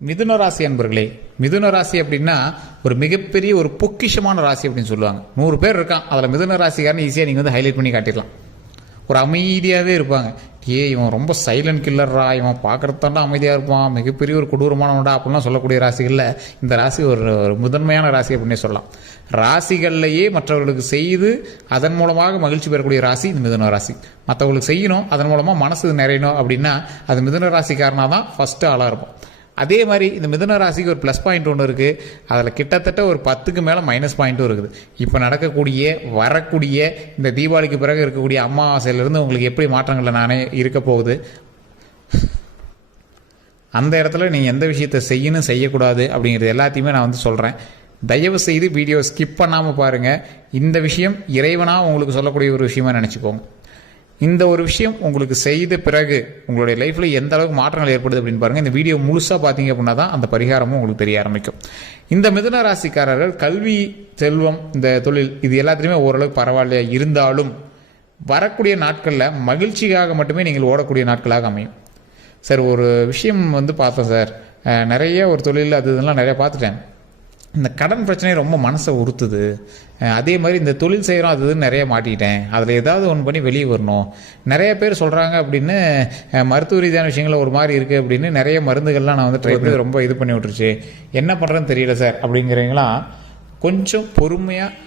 மிதுன ராசி அன்பர்களே, மிதுன ராசி அப்படின்னா ஒரு மிகப்பெரிய ஒரு பொக்கிஷமான ராசி அப்படின்னு சொல்லுவாங்க. 100 பேர் இருக்கான், அதில் மிதுன ராசிக்காரன் ஈஸியாக நீங்கள் வந்து ஹைலைட் பண்ணி காட்டிடலாம். ஒரு அமைதியாகவே இருப்பாங்க. இவன் ரொம்ப சைலண்ட் கில்லர்ரா, இவன் பார்க்குறதாண்டா அமைதியாக இருப்பான், மிகப்பெரிய ஒரு கொடூரமானவன்டா அப்படின்லாம் சொல்லக்கூடிய ராசிகளில் இந்த ராசி ஒரு முதன்மையான ராசி அப்படின்னே சொல்லலாம். ராசிகள்லையே மற்றவர்களுக்கு செய்து அதன் மூலமாக மகிழ்ச்சி பெறக்கூடிய ராசி இந்த மிதுன ராசி. மற்றவர்களுக்கு செய்யணும், அதன் மூலமாக மனசு நிறையணும் அப்படின்னா அது மிதுன ராசிக்காரனாக தான் ஃபஸ்ட்டு ஆளாக இருக்கும். அதே மாதிரி இந்த மிதுன ராசிக்கு ஒரு ப்ளஸ் பாயிண்ட் ஒன்று இருக்குது. அதில் கிட்டத்தட்ட ஒரு 10க்கு மேலே மைனஸ் பாயிண்ட்டும் இருக்குது. இப்போ வரக்கூடிய இந்த தீபாவளிக்கு பிறகு இருக்கக்கூடிய அமாவாசையிலேருந்து உங்களுக்கு எப்படி மாற்றங்களில் நானே இருக்க போகுது, அந்த இடத்துல நீங்கள் எந்த விஷயத்தை செய்யணும் செய்யக்கூடாது அப்படிங்கிறது எல்லாத்தையுமே நான் வந்து சொல்கிறேன். தயவு செய்து வீடியோ ஸ்கிப் பண்ணாமல் பாருங்கள். இந்த விஷயம் இறைவனாக உங்களுக்கு சொல்லக்கூடிய ஒரு விஷயமா நினச்சிக்கோங்க. இந்த ஒரு விஷயம் உங்களுக்கு செய்த பிறகு உங்களுடைய லைஃப்பில் எந்த அளவுக்கு மாற்றங்கள் ஏற்படுது அப்படின்னு பாருங்கள். இந்த வீடியோ முழுசாக பார்த்தீங்க அப்படின்னா தான் அந்த பரிகாரமும் உங்களுக்கு தெரிய ஆரம்பிக்கும். இந்த மிதுன ராசிக்காரர்கள் கல்வி, செல்வம், இந்த தொழில் இது எல்லாத்துலேயுமே ஓரளவுக்கு பரவாயில்லையா இருந்தாலும் வரக்கூடிய நாட்களில் மகிழ்ச்சிக்காக மட்டுமே நீங்கள் ஓடக்கூடிய நாட்களாக அமையும். சார் ஒரு விஷயம் வந்து பார்த்தேன் சார், நிறைய ஒரு தொழில் அது இதெல்லாம் நிறையா பார்த்துட்டேன். இந்த கடன் பிரச்சனை ரொம்ப மனசை உறுத்துது. அதே மாதிரி இந்த தொழில் செய்கிறோம் அது நிறைய மாட்டிக்கிட்டேன், அதில் ஏதாவது ஒன்று பண்ணி வெளியே வரணும். நிறைய பேர் சொல்கிறாங்க அப்படின்னு மருத்துவ ரீதியான விஷயங்கள் ஒரு மாதிரி இருக்குது அப்படின்னு நிறைய மருந்துகள்லாம் நான் வந்து ட்ரை பண்ணி ரொம்ப இது பண்ணி விட்டுருச்சு. என்ன பண்ணுறேன்னு தெரியல சார் அப்படிங்கிறீங்களா? கொஞ்சம் பொறுமையாக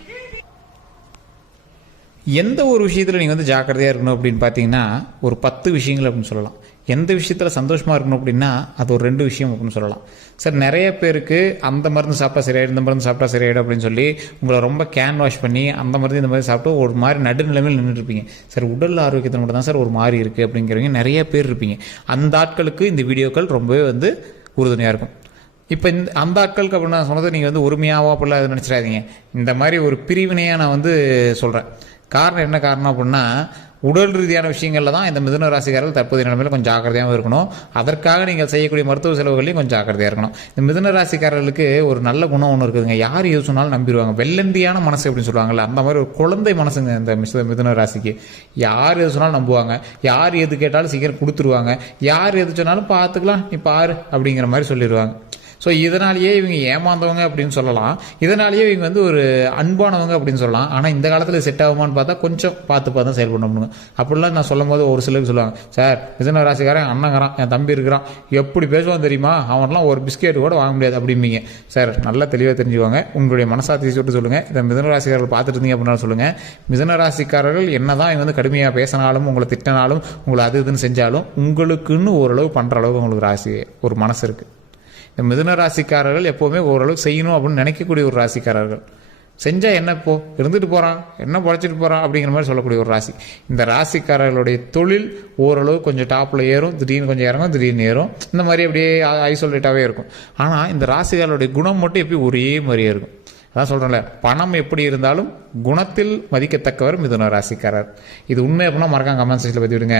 எந்த ஒரு விஷயத்தில் நீங்கள் வந்து ஜாக்கிரதையாக இருக்கணும் அப்படின்னு பார்த்தீங்கன்னா ஒரு 10 விஷயங்கள் அப்படின்னு சொல்லலாம். எந்த விஷயத்தில் சந்தோஷமாக இருக்கணும் அப்படின்னா அது ஒரு 2 விஷயம் அப்படின்னு சொல்லலாம். சார் நிறைய பேருக்கு அந்த மருந்து சாப்பிட்டா சரியாயிடும், இந்த மருந்து சாப்பிட்டா சரியாயிடும் அப்படின்னு சொல்லி உங்களை ரொம்ப கேன் வாஷ் பண்ணி அந்த மருந்து இந்த மாதிரி சாப்பிட்டு ஒரு மாதிரி நடுநிலைமையில் நின்றுட்டு இருப்பீங்க. சார் உடல் ஆரோக்கியத்தில் மட்டும் தான் சார் ஒரு மாதிரி இருக்குது அப்படிங்கிறவங்க நிறைய பேர் இருப்பீங்க. அந்த ஆட்களுக்கு இந்த வீடியோக்கள் ரொம்பவே வந்து உறுதுணையாக இருக்கும். இப்போ அந்த ஆட்களுக்கு அப்படின்னு நான் சொன்னது நீங்கள் வந்து உரிமையாவோ அப்படிலாம் அதை நினச்சிடாதீங்க. இந்த மாதிரி ஒரு பிரிவினையாக நான் வந்து சொல்கிறேன். என்ன காரணம் அப்படின்னா உடல் ரீதியான விஷயங்களில் தான் இந்த மிதுன ராசிக்காரர்கள் தற்போதைய நிலைமையில் கொஞ்சம் ஜாக்கிரதையாகவும் இருக்கணும். அதற்காக நீங்கள் செய்யக்கூடிய மருத்துவ செலவுகளையும் கொஞ்சம் ஜாக்கிரதையாக இருக்கணும். இந்த மிதுன ராசிக்காரர்களுக்கு ஒரு நல்ல குணம் ஒன்று இருக்குதுங்க. யார் எது சொன்னாலும் நம்பிடுவாங்க. வெள்ளந்தியான மனசு அப்படின்னு சொல்லுவாங்கல்ல, அந்த மாதிரி ஒரு குழந்தை மனசுங்க இந்த மிதுன ராசிக்கு. யார் எது சொன்னாலும் நம்புவாங்க, யார் எது கேட்டாலும் சீக்கிரம் கொடுத்துருவாங்க, யார் எது சொன்னாலும் பார்த்துக்கலாம் நீ பாரு அப்படிங்கிற மாதிரி சொல்லிடுவாங்க. ஸோ இதனாலேயே இவங்க ஏமாந்தவங்க அப்படின்னு சொல்லலாம், இதனாலேயே இவங்க வந்து ஒரு அன்பானவங்க அப்படின்னு சொல்லலாம். ஆனால் இந்த காலத்தில் செட் ஆகுமான்னு பார்த்தா கொஞ்சம் பார்த்து செயல்படணுங்க. அப்படிலாம் நான் சொல்லும் போது ஒரு சிலருக்கு சொல்லுவாங்க, சார் மிதுன ராசிக்காரன் அண்ணங்கிறான், என் தம்பி இருக்கிறான், எப்படி பேசுவான் தெரியுமா, அவன்லாம் ஒரு பிஸ்கெட் கூட வாங்க முடியாது அப்படிம்பீங்க. சார் நல்லா தெளிவாக தெரிஞ்சுவாங்க. உங்களுடைய மனசாட்சி சொல்லிட்டு சொல்லுங்கள். இந்த மிதுன ராசிக்காரர்கள் பார்த்துட்டு இருந்தீங்க அப்படின்னா சொல்லுங்கள். மிதுன ராசிக்காரர்கள் என்ன தான் இவங்க வந்து கடுமையாக பேசினாலும், உங்களை திட்டினாலும், உங்களை அது இதுன்னு செஞ்சாலும் உங்களுக்குன்னு ஓரளவு பண்ணுற அளவுக்கு உங்களுக்கு ராசி ஒரு மனசு இருக்குது. இந்த மிதுன ராசிக்காரர்கள் எப்போவுமே ஓரளவுக்கு செய்யணும் அப்படின்னு நினைக்கக்கூடிய ஒரு ராசிக்காரர்கள். செஞ்சால் என்ன இப்போ இருந்துட்டு போகிறான், என்ன பொழைச்சிட்டு போகிறான் அப்படிங்கிற மாதிரி சொல்லக்கூடிய ஒரு ராசி. இந்த ராசிக்காரர்களுடைய தொழில் ஓரளவு கொஞ்சம் டாப்பில் ஏறும், திடீர்னு கொஞ்சம் இறங்கும், திடீர்னு ஏறும், இந்த மாதிரி அப்படியே ஐசோலேட்டாகவே இருக்கும். ஆனால் இந்த ராசிக்காரர்களுடைய குணம் மட்டும் எப்படி ஒரே மாதிரியே இருக்கும். அதான் சொல்கிறேன்ல, பணம் எப்படி இருந்தாலும் குணத்தில் மதிக்கத்தக்கவர் மிதுன ராசிக்காரர். இது உண்மை அப்படின்னா மறக்காம கமெண்ட் செக்ஷனில் பற்றி விடுங்க.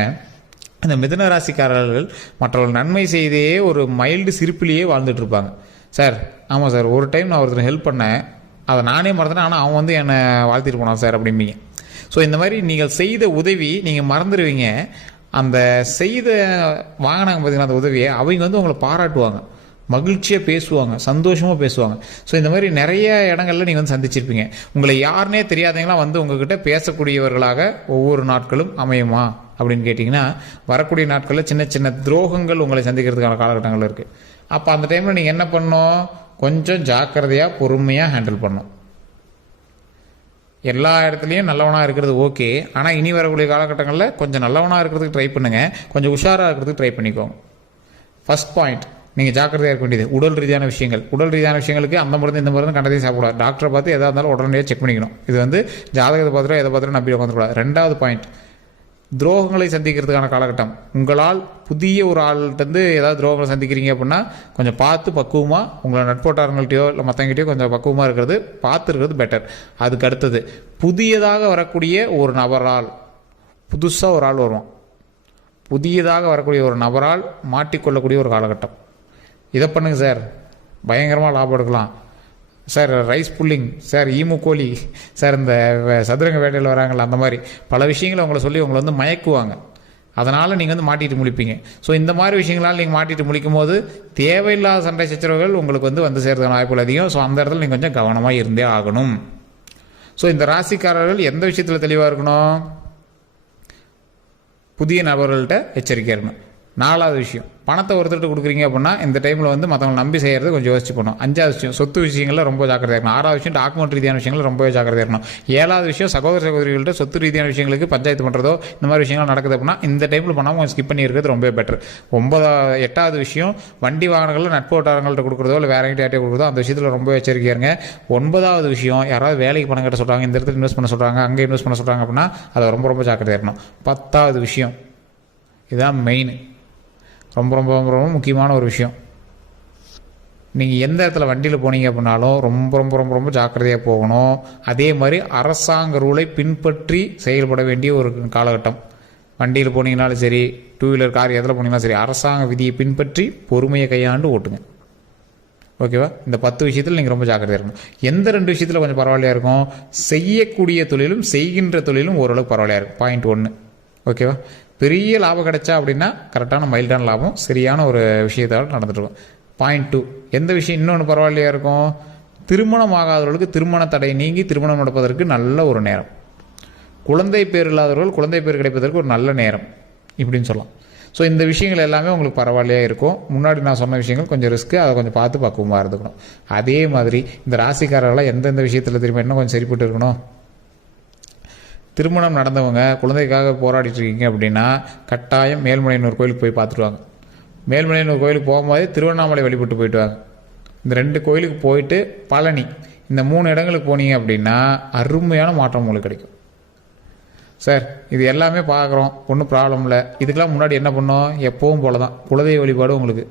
இந்த மிதுன ராசிக்காரர்கள் மற்றவர்கள் நன்மை செய்தே ஒரு மைல்டு சிரிப்பிலேயே வாழ்ந்துட்டு இருப்பாங்க. சார் ஆமாம் சார், ஒரு டைம் நான் ஒருத்தர் ஹெல்ப் பண்ணேன், அதை நானே மறந்துட்டேன், ஆனால் அவன் வந்து என்னை வாழ்த்திட்டு போனான் சார் அப்படிம்பீங்க. ஸோ இந்த மாதிரி நீங்கள் செய்த உதவி நீங்கள் மறந்துடுவீங்க. அந்த வாங்கினாங்க பார்த்தீங்கன்னா அந்த உதவியை அவங்க வந்து உங்களை பாராட்டுவாங்க, மகிழ்ச்சியாக பேசுவாங்க, சந்தோஷமாக பேசுவாங்க. ஸோ இந்த மாதிரி நிறைய இடங்கள்ல நீங்கள் வந்து சந்திச்சிருப்பீங்க. உங்களை யாருன்னே தெரியாதவங்களாம் வந்து உங்ககிட்ட பேசக்கூடியவர்களாக ஒவ்வொரு நாட்களும் அமையுமா அப்படின்னு கேட்டிங்கன்னா வரக்கூடிய நாட்களில் சின்ன சின்ன துரோகங்கள் உங்களை சந்திக்கிறதுக்கான காலகட்டங்கள் இருக்குது. அப்போ அந்த டைமில் நீங்கள் என்ன பண்ணணும், கொஞ்சம் ஜாக்கிரதையாக பொறுமையாக ஹேண்டில் பண்ணணும். எல்லா இடத்துலையும் நல்லவனாக இருக்கிறது ஓகே, ஆனால் இனி வரக்கூடிய காலகட்டங்களில் கொஞ்சம் நல்லவனாக இருக்கிறதுக்கு ட்ரை பண்ணுங்கள், கொஞ்சம் உஷாராக இருக்கிறதுக்கு ட்ரை பண்ணிக்கோங்க. ஃபர்ஸ்ட் பாயிண்ட், நீங்கள் ஜாக்கிரதையாக இருக்க வேண்டியது உடல் ரீதியான விஷயங்கள். உடல் ரீதியான விஷயங்களுக்கு அந்த மருந்து இந்த மருந்து கண்டதையும் சாப்பிடாது. டாக்டரை பார்த்து எதாக இருந்தாலும் உடனடியாக செக் பண்ணிக்கணும். இது வந்து ஜாதகத்தை பார்த்துட்டு எதை பார்த்துட்டு நம்பி உட்காந்துக்கூடாது. 2வது பாயிண்ட், துரோகங்களை சந்திக்கிறதுக்கான காலகட்டம். உங்களால் புதிய ஒரு ஆள்கிட்ட ஏதாவது துரோகங்களை சந்திக்கிறீங்க அப்படின்னா கொஞ்சம் பார்த்து பக்குவமாக உங்களை நட்போட்டாரங்கள்ட்டையோ இல்லை மற்றவங்கிட்டையோ கொஞ்சம் பக்குவமாக இருக்கிறது பார்த்துருக்கிறது பெட்டர். அதுக்கு அடுத்தது, புதியதாக வரக்கூடிய ஒரு நபரால், புதுசாக ஒரு ஆள் வருவான், புதியதாக வரக்கூடிய ஒரு நபரால் மாட்டிக்கொள்ளக்கூடிய ஒரு காலகட்டம். இதை பண்ணுங்க சார், பயங்கரமாக லாபம் எடுக்கலாம் sir. Rice pulling sir, emu கோழி சார், இந்த சதுரங்க வேட்டையில் வராங்களா அந்த மாதிரி பல விஷயங்களை உங்களை சொல்லி உங்களை வந்து மயக்குவாங்க. அதனால் நீங்கள் வந்து மாட்டிட்டு முழிப்பீங்க. ஸோ இந்த மாதிரி விஷயங்களால் நீங்கள் மாட்டிட்டு முழிக்கும் போது தேவையில்லாத சண்டை சச்சரவுகள் உங்களுக்கு வந்து சேர்றதுக்கான வாய்ப்புகள் அதிகம். ஸோ அந்த இடத்துல நீங்கள் கொஞ்சம் கவனமாக இருந்தே ஆகணும். ஸோ இந்த ராசிக்காரர்கள் எந்த விஷயத்தில் தெளிவாக இருக்கணும்? புதிய நபர்கள்ட்ட எச்சரிக்கையாக இருக்கணும். 4வது விஷயம், பணத்தை ஒருத்தர்கிட்ட கொடுக்குறீங்க அப்படின்னா இந்த டைமில் வந்து மற்றவங்க நம்பி செய்கிறது கொஞ்சம் யோசிச்சு பண்ணணும். 5வது விஷயம், சொத்து விஷயங்களில் ரொம்ப ஜாக்கிரதையாக இருக்கணும். 6வது விஷயம், டாக்குமெண்ட் ரீதியான விஷயங்கள் ரொம்பவே ஜாக்கிரதையாக இருக்கணும். 7வது விஷயம், சகோதர சகோதரிகள்கிட்ட சொத்து ரீதியான விஷயங்களுக்கு பஞ்சாயத்து பண்ணுறதோ இந்த மாதிரி விஷயங்கள் நடக்குது அப்படின்னா இந்த டைமில் பண்ணாமல் கொஞ்சம் ஸ்கிப் பண்ணி இருக்கிறது ரொம்ப பெட்டர். 8வது விஷயம், வண்டி வாகனங்களில் நட்பு வட்டாரங்கள்ட்ட கொடுக்குறதோ இல்லை வேற எங்கிட்ட கொடுக்குறதோ அந்த விஷயத்தில் ரொம்ப எச்சரிக்கையாக இருங்க. 9வது விஷயம், யாராவது வேலைக்கு பணம் கட்ட சொல்கிறாங்க, இந்த இடத்துல இன்வெஸ்ட் பண்ண சொல்கிறாங்க, அங்கே இன்வெஸ்ட் பண்ண சொல்கிறாங்க அப்படின்னா அதை ரொம்ப ரொம்ப ஜாக்கிரதையாக இருக்கணும். 10வது விஷயம், இதுதான் மெயின், ரொம்ப ரொம்ப ரொம்ப ரொம்ப முக்கியமான ஒரு விஷயம். நீங்கள் எந்த இடத்துல வண்டியில் போனீங்க அப்படின்னாலும் ரொம்ப ரொம்ப ரொம்ப ரொம்ப ஜாக்கிரதையாக போகணும். அதே மாதிரி அரசாங்க ரூலை பின்பற்றி செயல்பட வேண்டிய ஒரு காலகட்டம். வண்டியில் போனீங்கனாலும் சரி, 2 வீலர் கார் எதில் போனீங்கனாலும் சரி, அரசாங்க விதியை பின்பற்றி பொறுமையை கையாண்டு ஓட்டுங்க. ஓகேவா? இந்த 10 விஷயத்தில் நீங்கள் ரொம்ப ஜாக்கிரதையாக இருக்கணும். எந்த 2 விஷயத்தில் கொஞ்சம் பரவாயில்லையா இருக்கும்? செய்யக்கூடிய தொழிலும் செய்கின்ற தொழிலும் ஓரளவுக்கு பரவாயில்லையா இருக்கும். பாயிண்ட் 1. ஓகேவா? பெரிய லாபம் கிடைச்சா அப்படின்னா கரெக்டான மைல்டான லாபம், சரியான ஒரு விஷயத்தால் நடந்துட்டு இருக்கும். பாயிண்ட் 2, எந்த விஷயம் இன்னொன்று பரவாயில்லையா இருக்கும்? திருமணம் ஆகாதவர்களுக்கு திருமண தடை நீங்கி திருமணம் நடப்பதற்கு நல்ல ஒரு நேரம். குழந்தை பேர் இல்லாதவர்கள் குழந்தை பேர் கிடைப்பதற்கு ஒரு நல்ல நேரம் இப்படின்னு சொல்லலாம். ஸோ இந்த விஷயங்கள் எல்லாமே உங்களுக்கு பரவாயில்லையா இருக்கும். முன்னாடி நான் சொன்ன விஷயங்கள் கொஞ்சம் ரிஸ்க்கு, அதை கொஞ்சம் பார்த்து பக்குவமாக இருந்துக்கணும். அதே மாதிரி இந்த ராசிக்காரர்களாக எந்தெந்த விஷயத்தில் திரும்ப இன்னும் கொஞ்சம் சரிப்பட்டு இருக்கணும்? திருமணம் நடந்தவங்க குழந்தைக்காக போராடிட்டு இருக்கீங்க அப்படின்னா கட்டாயம் மேல்மலையனூர் கோயிலுக்கு போய் பார்த்துருவாங்க. மேல்மலையனூர் கோயிலுக்கு போகும்போதே திருவண்ணாமலை வழிபட்டு போயிட்டு வாங்க. இந்த 2 கோயிலுக்கு போயிட்டு பழனி, இந்த 3 இடங்களுக்கு போனீங்க அப்படின்னா அருமையான மாற்றம் உங்களுக்கு கிடைக்கும். சார் இது எல்லாமே பார்க்குறோம், ஒன்றும் ப்ராப்ளம் இல்லை, இதுக்கெல்லாம் முன்னாடி என்ன பண்ணோம்? எப்பவும் போல தான் குலதெய்வ வழிபாடு. உங்களுக்கு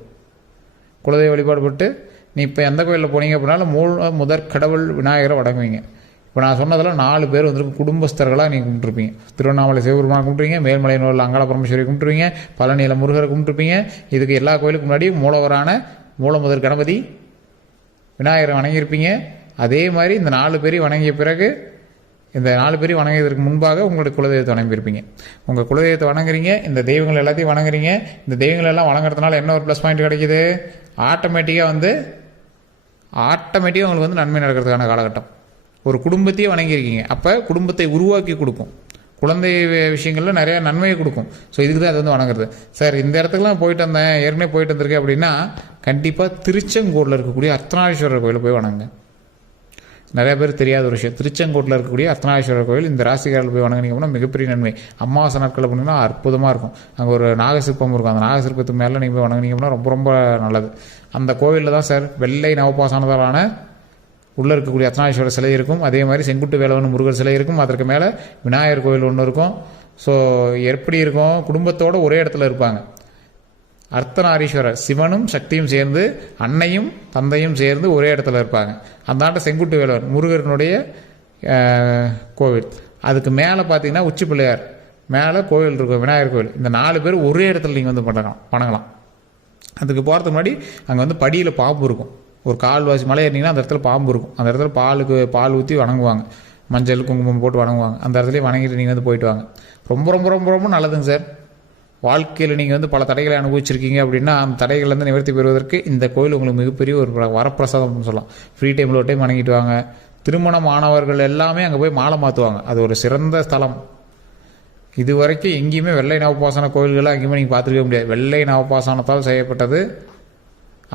குலதெய்வ வழிபாடு பட்டு நீ இப்போ எந்த கோயிலில் போனீங்க அப்படின்னாலும் முதற் கடவுள் விநாயகரை வணங்குவீங்க. இப்போ நான் சொன்னதில் 4 பேர் வந்துருக்கு குடும்பஸ்தர்களாக நீங்கள் கும்பிட்டுருப்பீங்க. திருவண்ணாமலை சிவபெருமான் கும்பிட்டுருவீங்க, மேல்மலையனூரில் அங்காள பரமேஸ்வரி கும்பிட்டுருவீங்க, பழனியில் முருகரை கும்பிட்டுருப்பீங்க. இதுக்கு எல்லா கோயிலுக்கு முன்னாடி மூலவரான முதற் கணபதி விநாயகரை வணங்கியிருப்பீங்க. அதே மாதிரி இந்த 4 பேரையும் வணங்கிய பிறகு, இந்த 4 பேரையும் வணங்கியதற்கு முன்பாக உங்களுடைய குலதெய்வத்தை வணங்கியிருப்பீங்க. உங்கள் குலதெய்வத்தை வணங்குறீங்க, இந்த தெய்வங்கள் எல்லாத்தையும் வணங்குறீங்க. இந்த தெய்வங்கள் எல்லாம் வணங்குறதுனால என்ன ஒரு ப்ளஸ் பாயிண்ட் கிடைக்குது? ஆட்டோமேட்டிக்காக உங்களுக்கு வந்து நன்மை நடக்கிறதுக்கான காலகட்டம். ஒரு குடும்பத்தையே வணங்கியிருக்கீங்க, அப்போ குடும்பத்தை உருவாக்கி கொடுக்கும். குழந்தை விஷயங்களில் நிறையா நன்மையை கொடுக்கும். ஸோ இதுக்கு தான் அது வந்து வணங்குறது. சார் இந்த இடத்துக்குலாம் போயிட்டு வந்தேன், ஏற்கனவே போயிட்டு வந்திருக்கேன் அப்படின்னா கண்டிப்பாக திருச்செங்கோட்டில் இருக்கக்கூடிய அர்த்தநாரீஸ்வரர் கோயிலை போய் வணங்குங்க. நிறைய பேர் தெரியாத ஒரு விஷயம், திருச்செங்கோட்டில் இருக்கக்கூடிய அர்த்தநாரீஸ்வரர் கோயில் இந்த ராசிக்காரில் போய் வணங்கினீங்க அப்படின்னா மிகப்பெரிய நன்மை. அமாவாசை நாட்களில் போனீங்கன்னா அற்புதமாக இருக்கும். அங்கே ஒரு நாகசிற்பம் இருக்கும், அந்த நாகசிற்பத்துக்கு மேலே நீங்கள் போய் வணங்கினீங்க அப்படின்னா ரொம்ப ரொம்ப நல்லது. அந்த கோவிலில் தான் சார் வெள்ளை நவபாசானதாலான உள்ளே இருக்கக்கூடிய அர்த்தநாரீஸ்வரர் சிலை இருக்கும். அதே மாதிரி செங்குட்டு வேலவன் முருகர் சிலை இருக்கும். அதற்கு மேலே விநாயகர் கோயில் ஒன்று இருக்கும். ஸோ எப்படி இருக்கும்? குடும்பத்தோடு ஒரே இடத்துல இருப்பாங்க. அர்த்தநாரீஸ்வரர் சிவனும் சக்தியும் சேர்ந்து, அன்னையும் தந்தையும் சேர்ந்து ஒரே இடத்துல இருப்பாங்க. அந்தாண்ட செங்குட்டு வேலவன் முருகனுடைய கோவில், அதுக்கு மேலே பார்த்தீங்கன்னா உச்சி பிள்ளையார், மேலே கோவில் இருக்கும் விநாயகர் கோவில். இந்த 4 பேர் ஒரே இடத்துல நீங்கள் வந்து வணங்கலாம். அதுக்கு போகிறதுக்கு முன்னாடி அங்கே வந்து படியில் பாம்பு இருக்கும். ஒரு கால்வாசி மலை ஏறினீங்கன்னா அந்த இடத்துல பாம்பு இருக்கும். அந்த இடத்துல பால் ஊற்றி வணங்குவாங்க, மஞ்சள் குங்குமம் போட்டு வணங்குவாங்க. அந்த இடத்துலையும் வணங்கிட்டு நீங்கள் வந்து போயிட்டு வாங்க. ரொம்ப ரொம்ப ரொம்ப ரொம்ப நல்லதுங்க சார். வாழ்க்கையில் நீங்கள் வந்து பல தடைகளை அனுபவிச்சிருக்கீங்க அப்படின்னா அந்த தடைகள்லேருந்து நிவர்த்தி பெறுவதற்கு இந்த கோயில் உங்களுக்கு மிகப்பெரிய ஒரு வரப்பிரசாதம்னு சொல்லலாம். ஃப்ரீ டைமில் ஒரு டைம் வணங்கிட்டு வாங்க. திருமணம் ஆனவர்கள் எல்லாமே அங்கே போய் மாலை மாற்றுவாங்க. அது ஒரு சிறந்த ஸ்தலம். இது வரைக்கும் எங்கேயுமே வெள்ளை நவபாசன கோயில்களாக எங்கேயுமே நீங்கள் பார்த்துருக்க முடியாது. வெள்ளை நவபாசனத்தால் செய்யப்பட்டது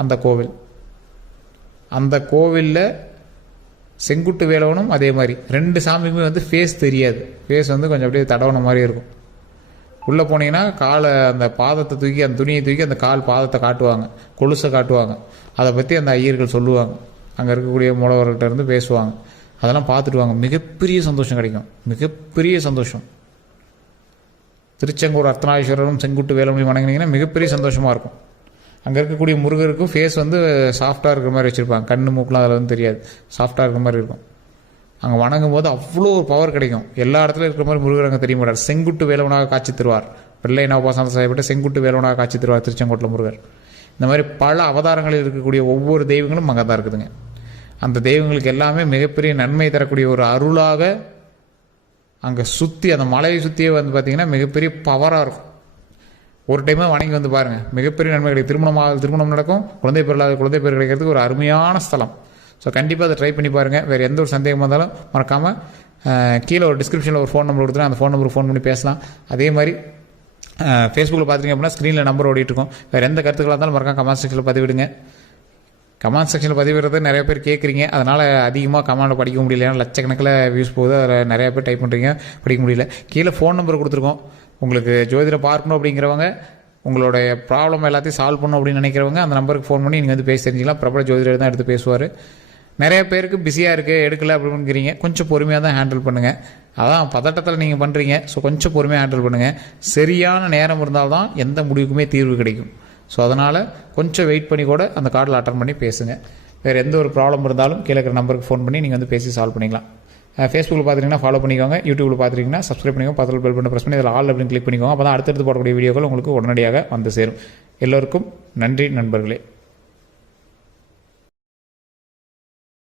அந்த கோவில். அந்த கோவிலில் செங்குட்டு வேலவனும் அதே மாதிரி 2 சாமிக்குமே வந்து ஃபேஸ் தெரியாது. ஃபேஸ் வந்து கொஞ்சம் அப்படியே தடவன மாதிரி இருக்கும். உள்ளே போனீங்கன்னா காலை அந்த பாதத்தை தூக்கி, அந்த துணியை தூக்கி அந்த பாதத்தை காட்டுவாங்க, கொலுசை காட்டுவாங்க. அதை பற்றி அந்த ஐயர்கள் சொல்லுவாங்க. அங்கே இருக்கக்கூடிய மூலவர்கிட்ட இருந்து பேசுவாங்க. அதெல்லாம் பார்த்துட்டு வாங்க. மிகப்பெரிய சந்தோஷம் கிடைக்கும், மிகப்பெரிய சந்தோஷம். திருச்செங்கோடு அர்த்தநாரீஸ்வரரும் செங்குட்டு வேலவனையும் வணங்கினீங்கன்னா மிகப்பெரிய சந்தோஷமாக இருக்கும். அங்கே இருக்கக்கூடிய முருகருக்கும் ஃபேஸ் வந்து சாஃப்டாக இருக்கிற மாதிரி வச்சுருப்பாங்க. கண்ணு மூக்கெலாம் அதில் வந்து தெரியாது, சாஃப்டாக இருக்கிற மாதிரி இருக்கும். அங்கே வணங்கும் போது அவ்வளோ ஒரு பவர் கிடைக்கும். எல்லா இடத்துலையும் இருக்கிற மாதிரி முருகர் அங்கே தெரிய மாட்டார். செங்குட்டு வேலவனாக காட்சி தருவார். வெள்ளை நவபாசனம் செய்யப்பட்ட செங்குட்டு வேலவனாக காட்சி தருவார் திருச்செங்கோட்டில் முருகர். இந்த மாதிரி பல அவதாரங்களில் இருக்கக்கூடிய ஒவ்வொரு தெய்வங்களும் அங்கே தான் இருக்குதுங்க. அந்த தெய்வங்களுக்கு எல்லாமே மிகப்பெரிய நன்மை தரக்கூடிய ஒரு அருளாக அங்கே சுற்றி, அந்த மலையை சுற்றியே வந்து பார்த்திங்கன்னா மிகப்பெரிய பவராக இருக்கும். ஒரு டைமாக வணங்கி வந்து பாருங்கள், மிகப்பெரிய நன்மை கிடைக்கும். திருமணம் நடக்கும், குழந்தை பேர் கிடைக்கிறதுக்கு ஒரு அருமையான ஸ்தலம். ஸோ கண்டிப்பாக அதை ட்ரை பண்ணி பாருங்கள். வேறு எந்த ஒரு சந்தேகமாக இருந்தாலும் மறக்காமல் கீழே ஒரு டிஸ்கிரிப்ஷனில் ஒரு ஃபோன் நம்பர் கொடுத்துருங்க, அந்த ஃபோன் நம்பருக்கு ஃபோன் பண்ணி பேசலாம். அதே மாதிரி ஃபேஸ்புக்கில் பார்த்திங்க அப்படின்னா ஸ்க்ரீனில் நம்பர் ஓடிட்டுருக்கோம். வேறு எந்த கருத்துக்களாக இருந்தாலும் மறக்காம கமெண்ட் செக்ஷனில் பதிவிடுங்க. கமெண்ட் செக்ஷனில் பதிவிடுறது நிறைய பேர் கேட்குறீங்க, அதனால் அதிகமாக கமெண்ட் படிக்க முடியல. ஏன்னா லட்சக்கணக்கில் வியூஸ் போகுது, அதில் நிறையா பேர் டைப் பண்ணுறீங்க, படிக்க முடியல. கீழே ஃபோன் நம்பர் கொடுத்துருக்கோம். உங்களுக்கு ஜோதிடம் பார்க்கணும் அப்படிங்கிறவங்க, உங்களுடைய ப்ராப்ளம் எல்லாத்தையும் சால்வ் பண்ணணும் அப்படின்னு நினைக்கிறவங்க அந்த நம்பருக்கு ஃபோன் பண்ணி நீங்கள் வந்து பேசி தெரிஞ்சிக்கலாம். பிரபல ஜோதிடர் தான் எடுத்து பேசுவார். நிறைய பேருக்கு பிஸியாக இருக்குது, எடுக்கலை அப்படிங்கிறீங்க. கொஞ்சம் பொறுமையாக தான் ஹேண்டில் பண்ணுங்கள். அதான் பதட்டத்தில் நீங்கள் பண்ணுறீங்க. ஸோ கொஞ்சம் பொறுமையாக ஹேண்டில் பண்ணுங்கள். சரியான நேரம் இருந்தால்தான் எந்த முடிவுக்குமே தீர்வு கிடைக்கும். ஸோ அதனால் கொஞ்சம் வெயிட் பண்ணி கூட அந்த கார்டில் அட்டன் பண்ணி பேசுங்க. வேறு எந்த ஒரு ப்ராப்ளம் இருந்தாலும் கீழே இருக்கிற நம்பருக்கு ஃபோன் பண்ணி நீங்கள் வந்து பேசி சால்வ் பண்ணிக்கலாம். ஃபேஸ்புக்கில் பார்த்துட்டிங்கன்னா ஃபாலோ பண்ணிக்கோங்க, யூடியூப்பில் பார்த்துட்டிங்கன்னா சப்ஸ்கிரைப் பண்ணிக்கோங்க, பக்கத்தில் பெல் பண்ண ப்ரெஸ் பண்ணி அதில் ஆல் அப்படின்னு கிளிக் பண்ணிக்கோங்க. அப்போ தான் அடுத்தடுத்து போடக்கூடிய வீடியோக்கள் உங்களுக்கு உடனடியாக வந்து சேரும். எல்லோருக்கும் நன்றி நண்பர்களே.